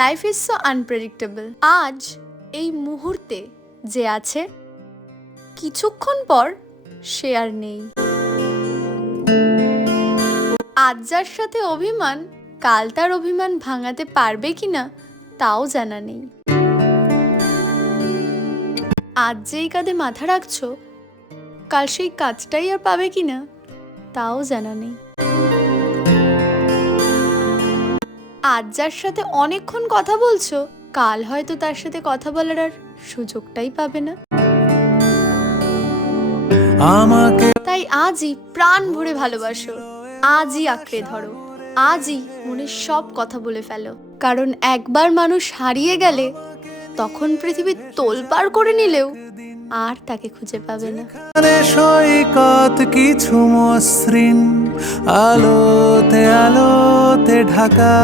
Life is so unpredictable. আজ এই মুহূর্তে যে আছে, কিছুক্ষণ পর সে আর নেই। আজ যার সাথে অভিমান, কাল তার অভিমান ভাঙাতে পারবে কিনা তাও জানা নেই। আজ যেই কাঁধে মাথা রাখছো, কাল সেই কাজটাই আর পাবে কিনা তাও জানা নেই। আজ যার সাথে অনেকক্ষণ কথা বলছো, কাল হয়তো তার সাথে কথা বলার আর সুযোগটাই পাবে না। তাই আজই প্রাণ ভরে ভালোবাসো, আজই আঁকড়ে ধরো, আজই মনের সব কথা বলে ফেলো। কারণ একবার মানুষ হারিয়ে গেলে তখন পৃথিবী তোলপাড় করে নিলেও আর তাকে খুঁজে পাবে না। সৈকত কিছু মসৃণ আলোতে আলোতে ঢাকা।